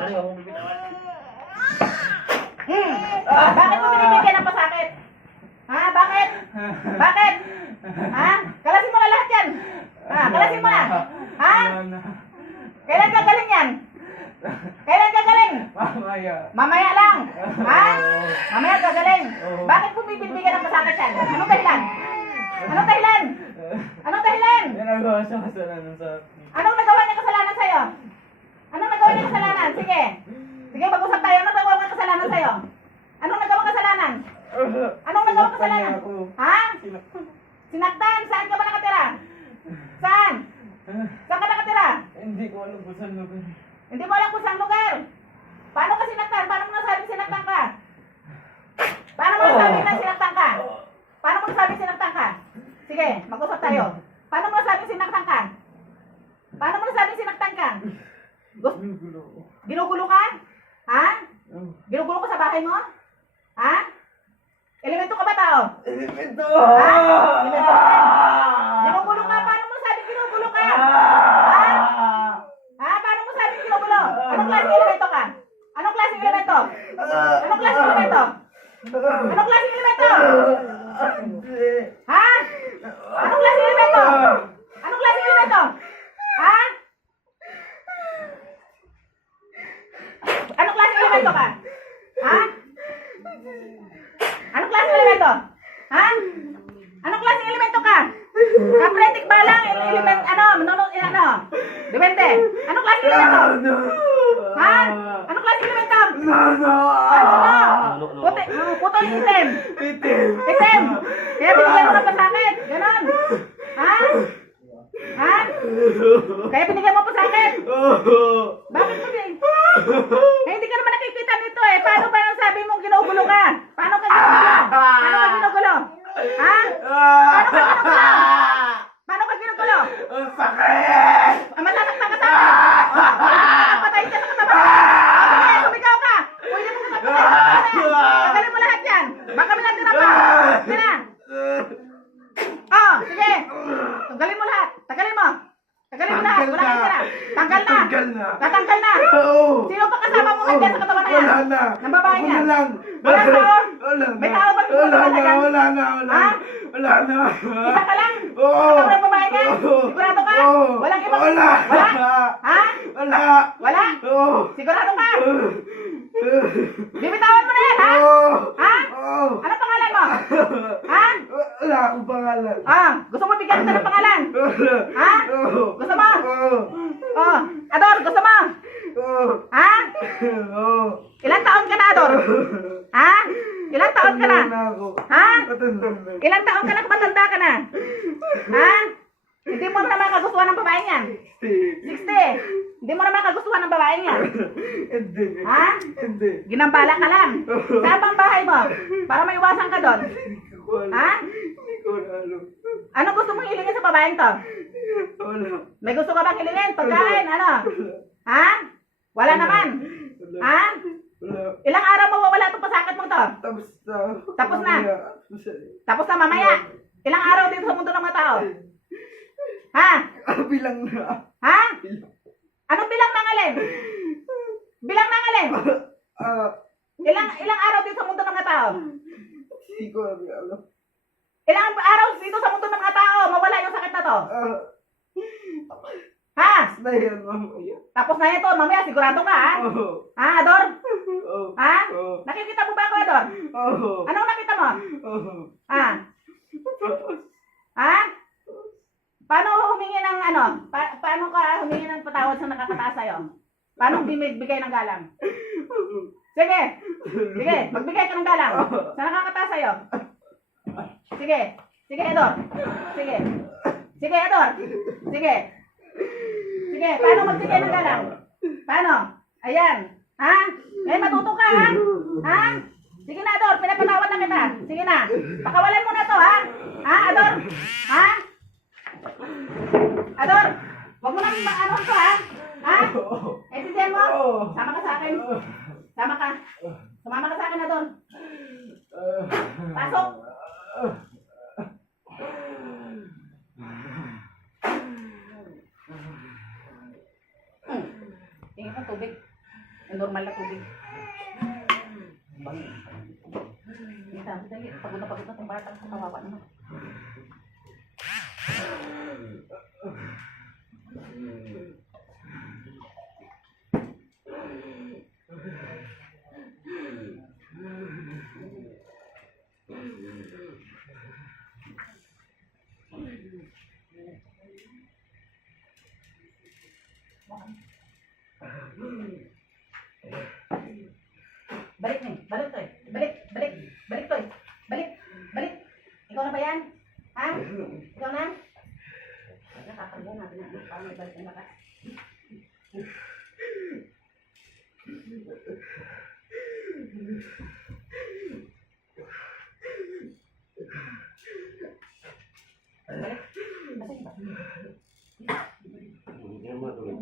Ano yung bibitawan? Bakit mo binibigyan ng pasakit? Ha? Bakit? Bakit? Ha? Kalasin mo na lahat yan. Ha? Kalasin mo na. Ha? Kailan gagaling yan? Kailan gagaling? Mamaya. Mamaya lang. Ha? Mamaya gagaling. Bakit mo bibigyan ng pasakit yan? Anong dahilan? Anong dahilan? Anong dahilan? Yan nagawa siya kasalanan sa akin. Anong nagawa niya kasalanan sa'yo? Anong nagawa niya kasalanan? Sige. Sige, mag-usap tayo. Anong nagawa niya kasalanan sa'yo? Anong nagawa kasalanan? Anong nagawa kasalanan? Ha? Sinaktan? Saan ka ba nakatira? Saan? Saan ka nakatira? Hindi ko alam kung saan lugar. Hindi mo alam kung saan lugar. Paano ka sinaktan? Paano mo nasabing sinaktan ka? Paano mo nasabing na sinaktan ka? Paano mo nasabing sinaktan ka? Sige, mag-usap tayo. Paano mo nasabing sinaktan ka? Paano mo nasabing sinaktan ka? Gulo ko. Ginugulo ka? Ha? Ginugulo ka sa bahay mo? Ha? Elemento ka ba tao? Elemento! Ha? Elemento ka rin? Ginugulo ka? Paano mo nasabing ginugulo ka? Ha? Ha? Paano mo sabing ginugulo? Anong klaseng elemento ka? Anong klaseng elemento? Anong klaseng elemento? Anong klaseng elemento? Ha? Anong klaseng elemento? Anong klaseng elemento? Ha? Anong klaseng elemento ka? Ha? Anong klaseng elemento? Ha? Anong klaseng elemento ka? Kapretik ba lang? Element, ano? Depende. Anong klaseng elemento? Ha? Anong klaseng elemento? Ano? Putol itim. Itim. Kaya binigyan mo ng pasakit. Ganon. Ha? Ha? Kaya binigyan mo pasakit. Bakit mo din? Eh, hindi ka naman nakikita nito eh. Paano ba nang sabi mo ginugulo ka? Paano ka ginugulo? Paano ka ginugulo? Ha? Paano ka ginugulo? Paano ka ginugulo? Sakit! Masasaktan ka sa akin. Patayin ka sa kasama. Sige, sumigaw ka. Pwede mo ka sa patayin. Tagalin mo lahat yan. Baka may natira pa. Sige na. Sige. Tagalin mo lahat. Tagalin mo. Tagalin mo lahat. Wala kang tira. Tanggal na. Tatanggal na. Sino pa kasama mo nandiyan sa katawan na yan? Wala na. Ng babae niya? Wala lang. Walang tao? Wala na. May tao ba dito sa katawan na? Wala na. Ha? Wala na. Isa ka lang? Oo. Sa katawan ng babae niya? Sigurado ka? Oo. Walang ibang... Wala. Wala? Ha? Wala. Wala? Oo. Sigurado ka? Bibitawan mo na yan, ha? Oo. Ha? Oo. Ano pangalan mo? Ha? Wala akong pangalan. Gusto mo bigyan kita ng pangalan? Wala. Ha? Oo. Gusto mo? Oo. Ador, gusto mo? Oo. Ha? Oo. Ilang taon ka na, Ador? Ha? Ilang taon ka na? Ha? Ilang taon ka na matanda ka na? Ha? Hindi mo naman kagustuhan ng babae niyan? 60. Hindi mo naman kagustuhan ng babae niyan? Hindi. Ha? Hindi. Ginambala ka lang. Saan bang bahay mo? Para maiwasan ka doon. Ha? Hindi ko alam. Ano gusto mong hilingin sa babaeng to? Wala. May gusto ka bang hilingin? Pagkain? Ano? Ha? Wala naman. Ha? Wala. Ilang araw mawawala itong pasakit mo to? Tapos na. Tapos na? Tapos na mamaya. Ilang araw dito sa mundo ng mga tao? Ha? Bilang na. Ha? Anong bilang ng alin? Bilang ng alin? Ilang araw dito sa mundo ng mga tao? Hindi ko alam. Ilang araw dito sa mundo ng mga tao mawala yung sakit na to? Ha? Na yan, mamaya. Tapos na ito, mamaya sigurado ka, ha? Oo. Ha, Ador? Oo. Ha? Oo. Nakikita mo ba ako, Ador? Oo. Anong nakita mo? Oo. Ha? Ha? Paano humingi ng ano? Paano ka humingi ng patawad sa nakakataas sa'yo? Paano bigay ng galang? Sige. Sige, magbigay ka ng galang. Sa nakakataas sa'yo. Sige. Sige, Ador. Sige. Sige, Ador. Sige. Sige, paano magbigay ng galang? Paano? Ayan. Ha? Eh, matuto ka, ha? Ha? Sige na, Ador. Pinapatawad na kita. Sige na. Pakawalan mo na to, ha? Ha, Ador? Ha? Ador, wag mo nang ano to, ha? Ha? Eh, tiyan mo? Sama ka sa akin. Sama ka. Sumama ka sa akin, Ador. Pasok. Tingin mo tubig. Normal na tubig. Dito, dali. Pagod na itong bata. Kawawa naman. Balik nih, balik Toy. Balik, balik, balik Toy. Balik, balik. Ikaw na ba yan? Ha? Ikaw na? Nakakalimutan natin na paano ibalik ang lakas. Balik. Masaya ba? Hindi matulog.